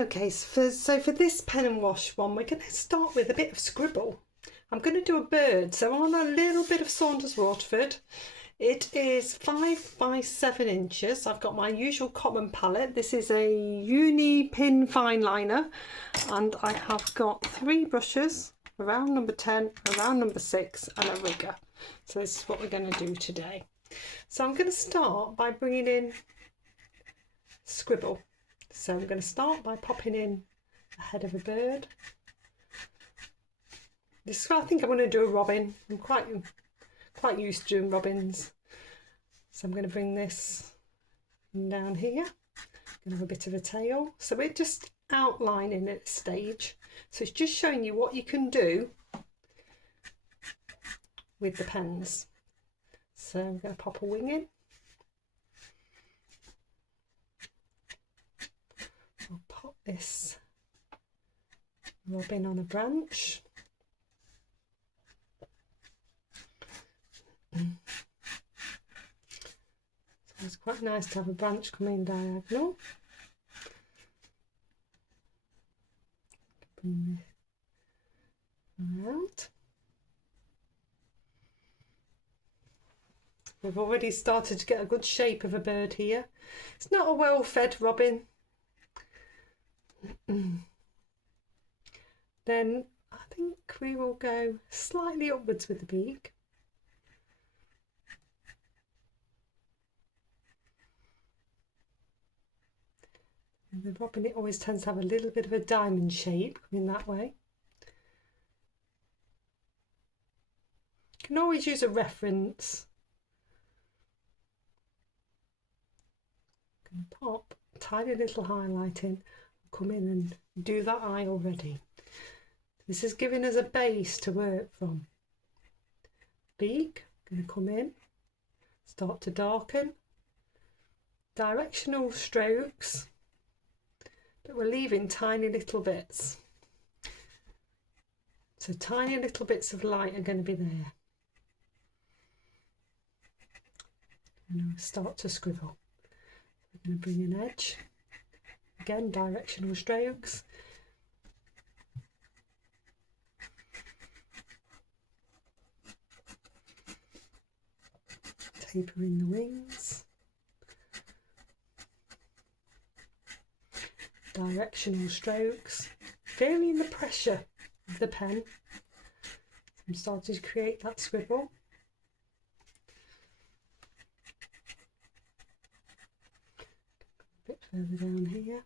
Okay, so for this pen and wash one, we're going to start with a bit of scribble. I'm going to do a bird, so on a little bit of Saunders Waterford. It is 5 by 7 inches. I've got my usual common palette. This is a uni pin fine liner, and I have got 3 brushes, a round number 10, a round number 6, and a rigger. So this is what we're going to do today. So I'm going to start by bringing in scribble. So I'm going to start by popping in the head of a bird. I think I'm going to do a robin. I'm quite used to doing robins. So I'm going to bring this down here. I'm going to have a bit of a tail. So we're just outlining at this stage. So it's just showing you what you can do with the pens. So I'm going to pop a wing in. I'll pop this robin on a branch. So it's quite nice to have a branch coming diagonal. Bring it around. We've already started to get a good shape of a bird here. It's not a well-fed robin. Then I think we will go slightly upwards with the beak. And the robin, it always tends to have a little bit of a diamond shape in that way. You can always use a reference. I'm going to pop a tiny little highlight in, come in and do that eye already. This is giving us a base to work from. Beak, going to come in, start to darken. Directional strokes, but we're leaving tiny little bits. So tiny little bits of light are going to be there. And we'll start to scribble. We're going to bring an edge. Again, directional strokes. Taper in the wings. Directional strokes. Varying the pressure of the pen. I'm starting to create that scribble. A bit further down here.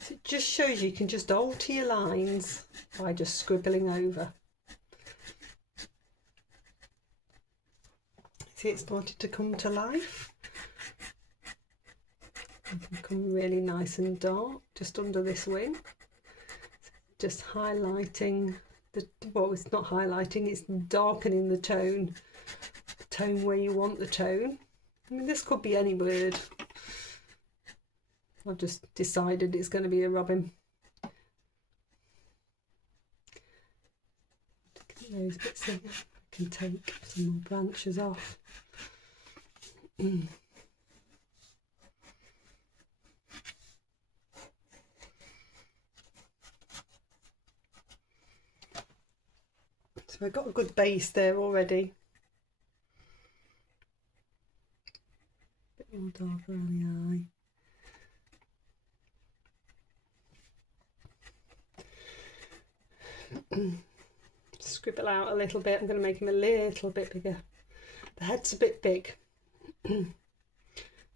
So it just shows you can just alter your lines by just scribbling over. See, it started to come to life. It can become really nice and dark just under this wing. Just highlighting the, well, it's not highlighting, it's darkening the tone where you want the tone. I mean, this could be any bird. I've just decided it's going to be a robin. Get those bits in. I can take some more branches off. So I've got a good base there already. A bit more darker around the eye. Scribble out a little bit. I'm going to make him a little bit bigger. The head's a bit big,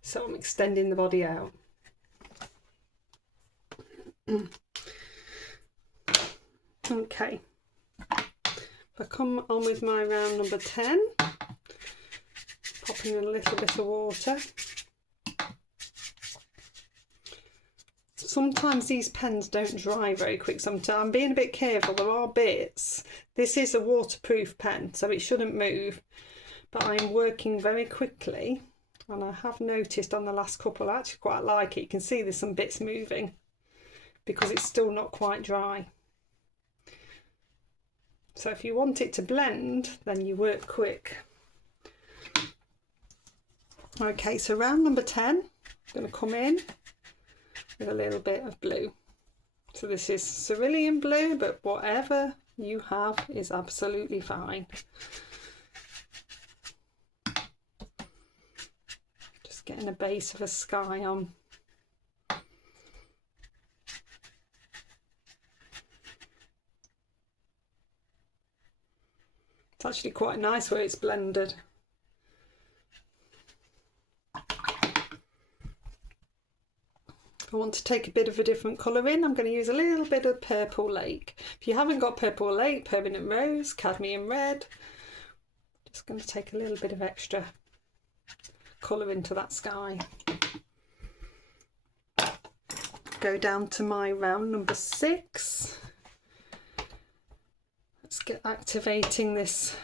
so I'm extending the body out. Okay, if I come on with my round number 10, popping in a little bit of water. Sometimes these pens don't dry very quick. Sometimes I'm being a bit careful. There are bits. This is a waterproof pen, so it shouldn't move. But I'm working very quickly, and I have noticed on the last couple I actually quite like it. You can see there's some bits moving because it's still not quite dry. So if you want it to blend, then you work quick. Okay, so round number 10, I'm going to come in with a little bit of blue. So this is cerulean blue, but whatever you have is absolutely fine. Just getting a base of a sky on. It's actually quite nice where it's blended. I want to take a bit of a different colour in. I'm going to use a little bit of Purple Lake. If you haven't got Purple Lake, Permanent Rose, Cadmium Red, just going to take a little bit of extra colour into that sky. Go down to my round number 6. Let's get activating this.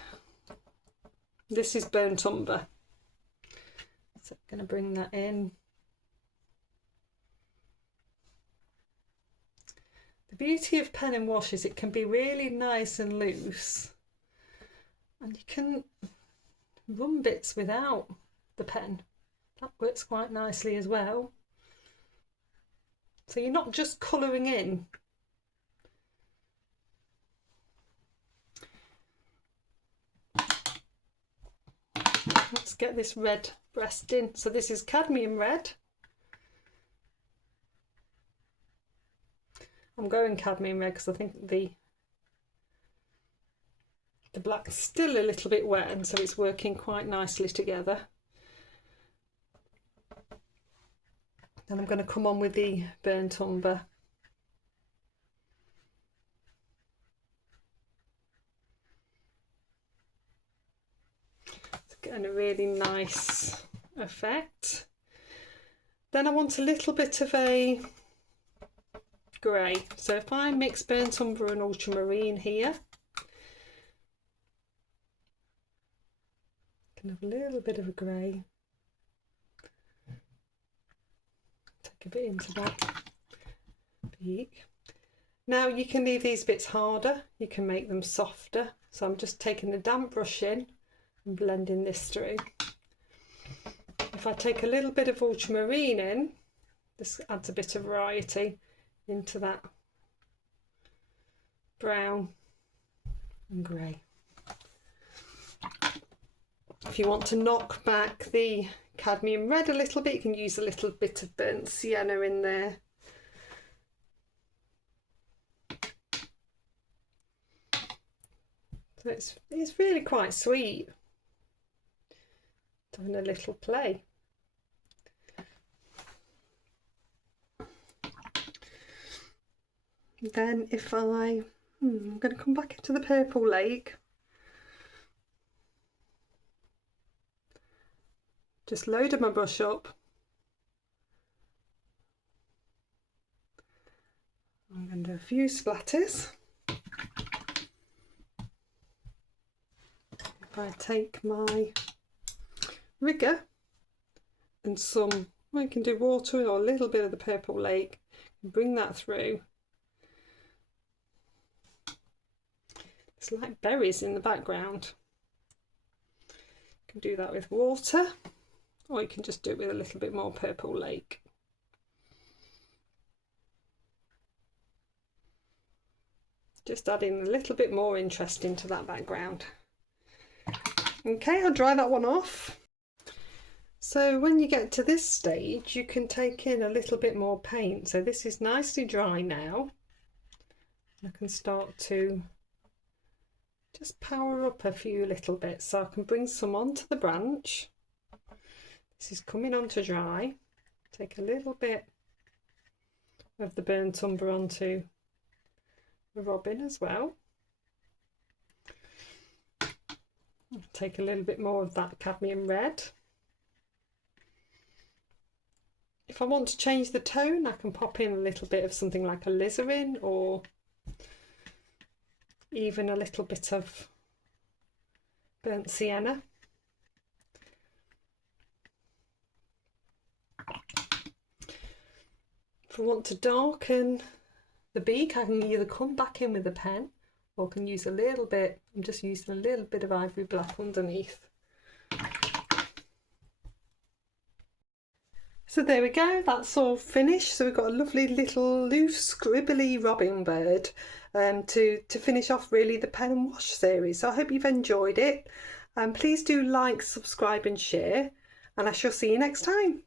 This is Burnt Umber. So I'm going to bring that in. The beauty of pen and wash is it can be really nice and loose, and you can run bits without the pen. That works quite nicely as well. So you're not just colouring in. Let's get this red breast in. So this is Cadmium Red. I'm going Cadmium Red because I think the black's still a little bit wet, and so it's working quite nicely together. Then I'm going to come on with the Burnt Umber. It's getting a really nice effect. Then I want a little bit of a grey. So if I mix Burnt Umber and Ultramarine here, I can have a little bit of a grey. Take a bit into that beak. Now you can leave these bits harder, you can make them softer. So I'm just taking the damp brush in and blending this through. If I take a little bit of Ultramarine in, this adds a bit of variety into that brown and grey. If you want to knock back the Cadmium Red a little bit, you can use a little bit of burnt sienna in there. So it's really quite sweet, having a little play. Then if I'm going to come back into the Purple Lake. Just loaded my brush up. I'm going to do a few splatters. If I take my rigger and some, well, you can do water or a little bit of the Purple Lake, and bring that through. It's like berries in the background. You can do that with water, or you can just do it with a little bit more Purple Lake. Just adding a little bit more interest into that background. Okay, I'll dry that one off. So when you get to this stage, you can take in a little bit more paint. So this is nicely dry now. I can start to just power up a few little bits, so I can bring some onto the branch. This is coming on to dry. Take a little bit of the Burnt Umber onto the robin as well. Take a little bit more of that Cadmium Red. If I want to change the tone, I can pop in a little bit of something like alizarin, or even a little bit of burnt sienna. If I want to darken the beak, I can either come back in with a pen, or can use a little bit, I'm just using a little bit of ivory black underneath. So there we go, that's all finished. So we've got a lovely little loose scribbly robin bird to finish off really the pen and wash series. So I hope you've enjoyed it. Please do like, subscribe and share, and I shall see you next time.